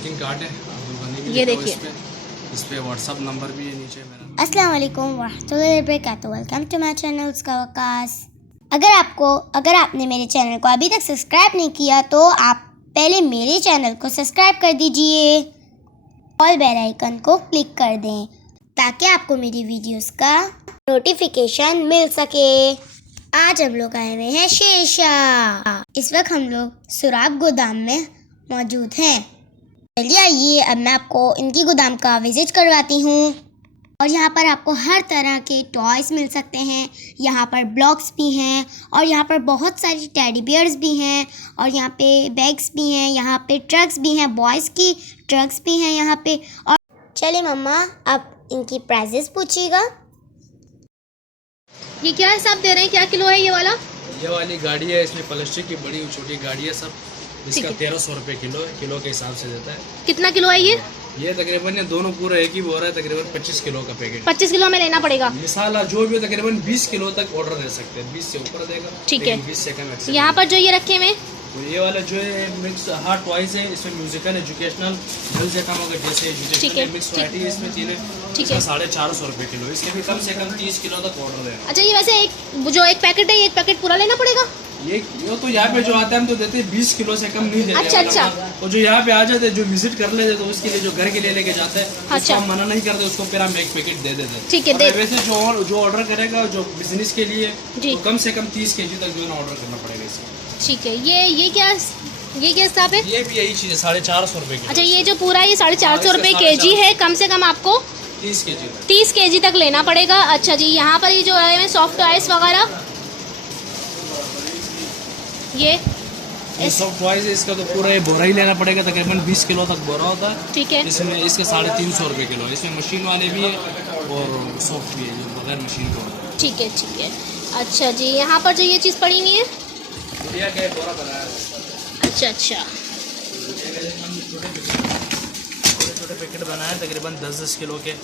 Visiting card है, ये देखिए, इस पे व्हाट्सअप नंबर भी है नीचे मेरा। अस्सलाम वालेकुम वरहमतुल्लाहि वबरकातुहू। वेलकम टू माय चैनल उसका वकास। अगर आपने मेरे चैनल को अभी तक सब्सक्राइब नहीं किया तो आप पहले मेरे चैनल को सब्सक्राइब कर दीजिए और बेल आइकन को क्लिक कर दें ताकि आपको मेरी वीडियोस का नोटिफिकेशन मिल सके। आज हम लोग आए हुए हैं शेरशाह। इस वक्त हम लोग सुराग गोदाम में मौजूद हैं। चलिए आइए अब मैं आपको इनकी गोदाम का विजिट करवाती हूँ। और यहाँ पर आपको हर तरह के टॉयज़ मिल सकते हैं। यहाँ पर ब्लॉक्स भी हैं और यहाँ पर बहुत सारी टेडी बियर्स भी हैं और यहाँ पे बैग्स भी हैं। यहाँ पे ट्रक्स भी हैं, बॉयज़ की ट्रक्स भी हैं यहाँ पे। और चलिए मम्मा आप इनकी प्राइजेस पूछिएगा। ये क्या हिसाब दे रहे हैं, क्या किलो है ये वाला? ये वाली गाड़ी है, इसमें प्लास्टिक की बड़ी छोटी गाड़ी है सब। इसका 1300 रुपये किलो है, किलो के हिसाब से देता है। कितना किलो है ये तकरीबन ये दोनों पूरा एक ही बोरा है, तकरीबन 25 किलो का पैकेट। 25 किलो में लेना पड़ेगा। मिसाल जो भी तकरीबन 20 किलो तक ऑर्डर दे सकते हैं, 20 से ऊपर देगा ठीक है। 20 से कम। यहाँ पर जो ये रखे हुए तो ये वाला जो है मिक्स हार्ट टॉयज है, इसमें म्यूजिकल एजुकेशनल जल्द से कम होगा, जैसे एजुकेशनल मिक्स वैरायटी है, इसमें तीन है। ठीक है, 450 रुपये किलो। इसके भी कम से कम 30 किलो तक ऑर्डर है। अच्छा ये वैसे एक पैकेट है, एक पैकेट पूरा लेना पड़ेगा? ये तो यहाँ पे जो आता है हम तो देते हैं 20 किलो से कम नहीं देते। अच्छा। और जो यहाँ पे आ जाते हैं, जो विजिट कर लेते तो उसके लिए जो घर के लिए लेके जाते हैं, अच्छा, हम मना नहीं करते, उसको फिर हम एक पैकेट दे देते हैं। ठीक है। वैसे जो ऑर्डर करेगा जो बिजनेस के लिए जी, तो कम से कम 30 kg तक जो है ऑर्डर करना पड़ेगा इसमें। ठीक है। ये क्या हिसाब है? ये भी यही चीज है, 450 रुपए की। अच्छा ये जो पूरा ये 450 रुपये kg है, कम से कम आपको 30 kg तक लेना पड़ेगा। अच्छा जी, यहाँ पर ये जो है सॉफ्ट टॉयज वगैरह ये सॉफ्ट टॉयज है, इसका तो पूरा ये बोरा ही लेना पड़ेगा, तकरीबन 20 किलो तक बोरा होता है। ठीक है। इसमें इसके 350 रुपये किलो। इसमें मशीन वाले भी है और सॉफ्ट भी है जो बगैर मशीन का होता है। ठीक है। अच्छा जी, यहाँ पर जो ये चीज़ पड़ी हुई है, बढ़िया क्या बोरा बनाया है। अच्छा छोटे पैकेट बनाए तकरीबन 10-10 किलो के।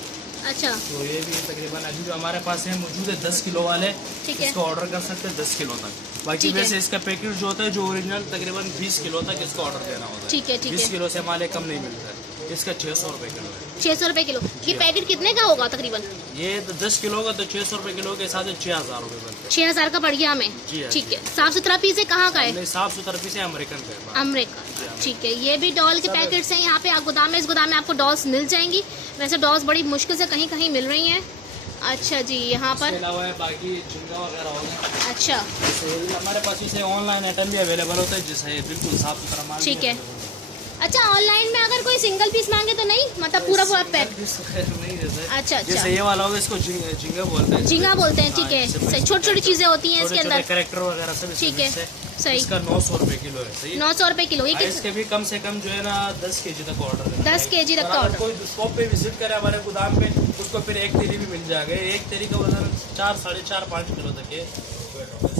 अच्छा, तो ये भी तकरीबन अभी जो हमारे पास है मौजूद है 10 किलो वाले। ठीक है। इसको ऑर्डर कर सकते हैं 10 किलो तक। बाकी वैसे इसका पैकेट जो होता है जो ओरिजिनल तकरीबन 20 किलो तक इसको ऑर्डर देना होता है। ठीक है। 20 किलो से हमारे कम नहीं मिलता है। इसका 600 रुपये किलो है। 600 रुपये किलो। ये पैकेट कितने का होगा तकरीबन? ये तो 10 किलो का तो 600 रुपये किलो के हिसाब से 6000 रुपये बनते हैं। 6000 का बढ़िया में। जी हाँ, ठीक है। साफ सुथरा पीस है, कहाँ का है? नहीं, साफ सुथरा पीस है, अमेरिकन का। अमेरिका। ठीक है। ये भी डॉल के पैकेट्स हैं यहाँ पे गोदाम में। इस गोदाम में आपको डॉल्स मिल जाएंगी। वैसे डॉल्स बड़ी मुश्किल से कहीं कहीं मिल रही हैं। अच्छा जी, यहाँ पर बाकी झिंगा वगैरह होगा। अच्छा, हमारे पास इसे ऑनलाइन आइटम भी अवेलेबल होता है, जिससे बिल्कुल साफ सुथरा माल। ठीक है। अच्छा, ऑनलाइन में अगर कोई सिंगल पीस मांगे तो नहीं, मतलब पूरा पैक? नहीं देते। अच्छा। जैसे ये वाला होगा इसको झिंगा बोलते हैं। झींगा बोलते हैं, ठीक है। सही, छोटी चीजें होती हैं इसके अंदर, कैरेक्टर वगैरह सब। ठीक है, सही। इसका 900 रुपये किलो है। सही, 900 रुपये किलो। ये इसके भी कम से कम जो है ना 10 kg तक ऑर्डर 10 kg तक का ऑर्डर। कोई शॉप पे विजिट करे हमारे गोदाम पे, उसको फिर एक तेरी भी मिल जाएगा। एक तेरी का वजन 4, 4.5, 5 किलो तक है।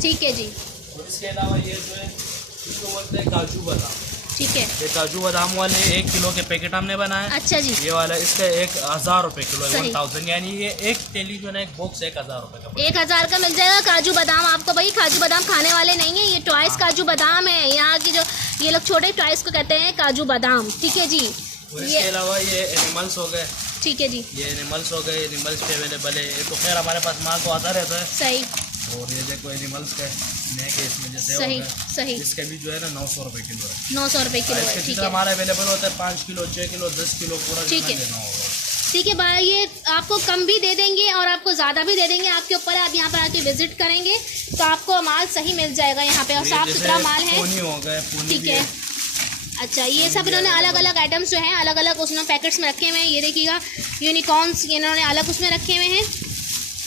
ठीक है जी। और इसके अलावा ये जो है इसको बोलते हैं काजू बादाम। ठीक है। ये काजू बादाम वाले 1 किलो के पैकेट हमने बनाए। अच्छा जी। ये वाला इसका 1000 रुपये किलो है, सही। 1000, यानी ये एक तेली जो है एक बॉक्स 1000 रुपये का। 1000 का मिल जाएगा काजू बादाम आपको। भाई काजू बादाम खाने वाले नहीं है, ये टॉयज काजू बादाम है। यहाँ की जो ये लोग छोटे टॉयज को कहते हैं काजू बादाम। ठीक है जी। इसके अलावा ये एनिमल्स हो गए। ठीक है जी। ये एनिमल्स हो गए, एनिमल्स पे अवेलेबल है। ये तो खैर हमारे पास माल तो आता रहता है। सही। और ये देखो एनिमल्स का नेक है इसमें, जैसे सही। इसका भी जो है ना 900 रुपये किलो है। 900 रुपये किलो है। ठीक है। हमारा अवेलेबल होता है 5 किलो, 6 किलो, 10 किलो पूरा। ठीक है। देना होगा। ठीक है भाई, ये आपको कम भी दे देंगे और आपको ज़्यादा भी दे देंगे, आपके ऊपर है। आप यहाँ पर आके विजिट करेंगे तो आपको माल सही मिल जाएगा यहाँ पे, और साफ सुथरा माल है। ठीक है। अच्छा, ये सब इन्होंने अलग अलग आइटम्स जो हैं अलग अलग उसमें पैकेट्स में रखे हुए हैं। ये देखिएगा यूनिकॉर्न्स इन्होंने अलग उसमें रखे हुए हैं।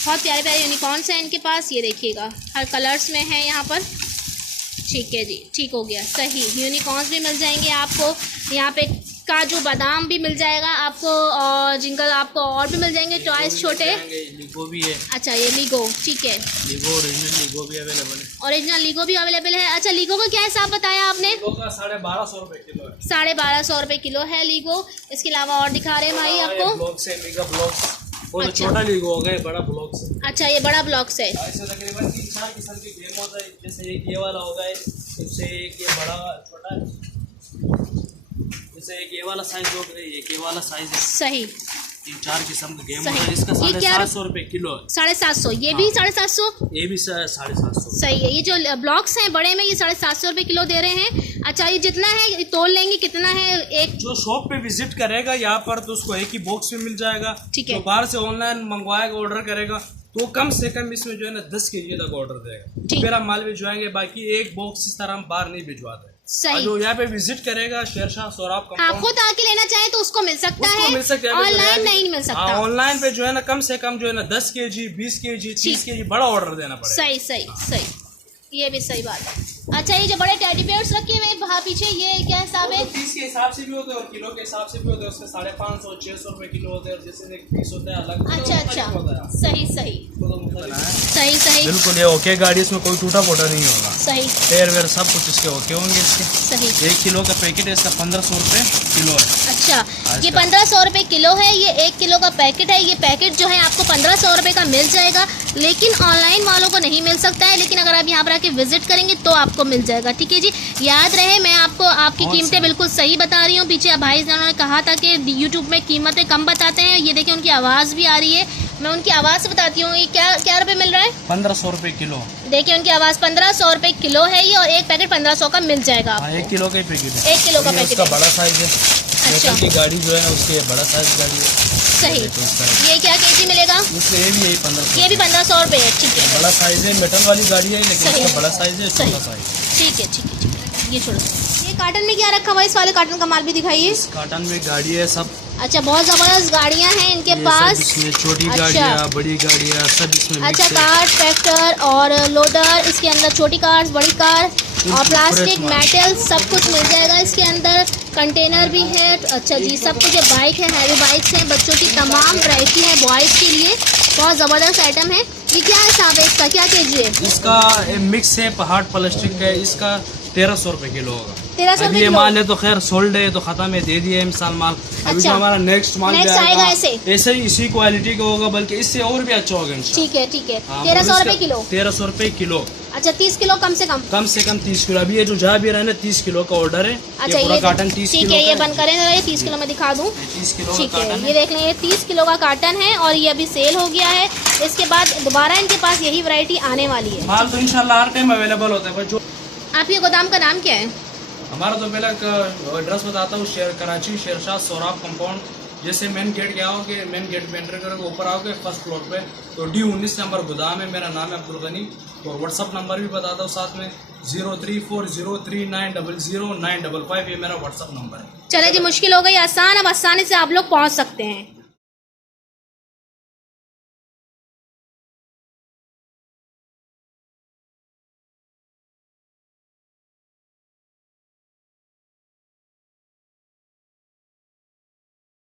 बहुत प्यारे प्यारे यूनिकॉर्न्स हैं इनके पास। ये देखिएगा हर कलर्स में है यहाँ पर। ठीक है जी, ठीक हो गया, सही। यूनिकॉर्न्स भी मिल जाएंगे आपको यहाँ पे। काजू बादाम भी मिल जाएगा आपको, और जिंगल आपको और भी मिल जाएंगे टॉयज छोटे। लीगो भी है। अच्छा, ये लीगो। ठीक है। लीगो ओरिजिनल लीगो भी अवेलेबल है। ओरिजिनल लीगो भी अवेलेबल है। अच्छा, लीगो का क्या हिसाब बताया आपने? लीगो का 1250 रुपये किलो है। 1250 रुपये किलो है लीगो। इसके अलावा और दिखा रहे हैं भाई आपको। ब्लॉक्स है, मेगा ब्लॉक्स। वो तो अच्छा। छोटा लीगो हो गया, बड़ा ब्लॉक्स है। अच्छा, ये बड़ा ब्लॉक्स है। ऐसे तकरीबन 3-4 किस्म के गेम होता है। जैसे एक ये वाला होगा, इससे एक ये बड़ा छोटा, जैसे एक ये वाला साइज हो गया, एक ये वाला साइज है, सही 3-4 किस्म का गेम सही। है। इसका ये क्या 750 रुपए किलो है। 750, ये भी 750, ये भी 750। सही है। ये जो ब्लॉक्स हैं बड़े में, ये 750 रुपए किलो दे रहे हैं। अच्छा, ये जितना है ये तोल लेंगे, कितना है एक? जो शॉप पे विजिट करेगा यहाँ पर तो उसको एक ही बॉक्स में मिल जाएगा। ठीक है। जो बाहर से ऑनलाइन मंगवाएगा, ऑर्डर करेगा, तो कम से कम इसमें जो है ना 10 kg तक ऑर्डर देगा, ठीक। फिर हम माल भिजवाएंगे। बाकी एक बॉक्स इस तरह हम बाहर नहीं भिजवाते। सही। जो यहाँ पे विजिट करेगा शेरशाह सोराब हाँ, कंपाउंड, खुद आके लेना चाहे तो उसको मिल सकता उसको है, मिल सकता है। ऑनलाइन नहीं मिल सकता। ऑनलाइन पे जो है ना कम से कम जो है ना 10 kg, 20 kg, 30 kg बड़ा ऑर्डर देना पड़ेगा। सही सही सही, ये भी सही बात है। अच्छा, ये जो बड़े टेडी बेयर्स रखे हुए हैं वहाँ पीछे, ये क्या हिसाब है? 30 के हिसाब से भी होते हैं और किलो के हिसाब से भी होते हैं। उसके 550-600 रुपए किलो होते हैं, और जैसे एक पीस होता है अलग। अच्छा अच्छा, सही सही सही सही बिल्कुल ये ओके गाड़ी, इसमें कोई टूटा फोटा नहीं होगा। सही टायर वेयर सब कुछ इसके ओके होंगे। इसके सही। 1 किलो का पैकेट है, इसका 1500 रुपए किलो है। अच्छा, ये 1500 रुपए किलो है। ये 1 किलो का पैकेट है। ये पैकेट जो है आपको 1500 रुपए का मिल जाएगा, लेकिन ऑनलाइन वालों को नहीं मिल सकता है। लेकिन अगर आप यहाँ पर आके विजिट करेंगे तो आपको मिल जाएगा। ठीक है जी, याद रहे मैं आपको आपकी कीमतें बिल्कुल सही बता रही हूँ। पीछे भाई ने कहा था कि यूट्यूब में कीमतें कम बताते हैं। ये देखिए उनकी आवाज़ भी आ रही है, मैं उनकी आवाज़ से बताती हूँ। ये क्या रुपए मिल रहा है? 1500 रुपए किलो। देखिए उनकी आवाज़ 1500 रुपए किलो है ये, और एक पैकेट 1500 का मिल जाएगा। 1 किलो का ही पैकेट है। 1 किलो का पैकेट उसका है। बड़ा साइज है। अच्छा। की गाड़ी जो है ना उसकी बड़ा साइज गाड़ी है। सही। ये क्या केजी मिलेगा? इसलिए ये भी यही 1500। ये भी 1500 रुपए है। ठीक है, बड़ा साइज है, मेटल वाली गाड़ी है, लेकिन सही। इसका बड़ा साइज है, सही। छोटा साइज है। ठीक है ठीक है ठीक है, ये छोड़ो। ये कार्टन में क्या रखा हुआ है? इस वाले कार्टन का माल भी दिखाइए। इस कार्टन में गाड़ी है सब। अच्छा, बहुत जबरदस्त गाड़ियाँ हैं इनके ये सब पास। इसमें छोटी अच्छा। गाड़ियाँ, बड़ी गाड़ियाँ सब इसमें अच्छा, मिक्स है। कार, ट्रैक्टर और लोडर, इसके अंदर छोटी कार, बड़ी कार और प्लास्टिक, मेटल सब कुछ मिल जाएगा इसके अंदर। कंटेनर भी है। अच्छा जी, सब कुछ। बाइक है, हैवी बाइक्स हैं, बच्चों की तमाम वैरायटी है बॉयज़ के लिए। बहुत ज़बरदस्त आइटम है। ये क्या हिसाब है इसका, क्या केजी है? इसका मिक्स है, पहाड़ प्लास्टिक का है। इसका 1300 रुपए किलो होगा। 1300 अभी रुपए ये किलो। माल है तो खैर सोल्ड है, तो खत्म है, दे दिया है मिसाल माल। अभी अच्छा। जो हमारा नेक्स्ट माल Next आएगा ऐसे ही इसी क्वालिटी का होगा, बल्कि इससे और भी अच्छा होगा इंशाल्लाह। ठीक है ठीक है। हाँ, 1300 और रुपए इसका किलो। 1300 रुपए किलो। अच्छा, 30 किलो कम से कम? कम से कम 30 किलो। अभी ये जो जा भी रहा है ना 30 किलो का ऑर्डर है। अच्छा, ये पूरा कार्टन 30 ठीक किलो है, ये का बंद करें जरा, ये 30 किलो में दिखा दूँ। 30 किलो ठीक का है, कार्टन ये है। देख लें, ये 30 किलो का कार्टन है और ये अभी सेल हो गया है। इसके बाद दोबारा इनके पास यही वैरायटी आने वाली है। माल तो इंशाल्लाह हर टाइम अवेलेबल होता है, पर जो आपके गोदाम का नाम क्या है? हमारा तो पहले एड्रेस बताता हूँ। कराची शेरशाह सोराब कंपाउंड, जैसे मेन गेट गया हो कि मेन गेट में एंटर करोगे, ऊपर आओगे फर्स्ट फ्लोर पे तो D19 नंबर गोदाम है। मेरा नाम है अब्दुल गनी, और व्हाट्सअप नंबर भी बताता हूँ साथ में, 034039000955। ये मेरा व्हाट्सअप नंबर है। चले जी, मुश्किल हो गई आसान, अब आसानी से आप लोग पहुंच सकते हैं।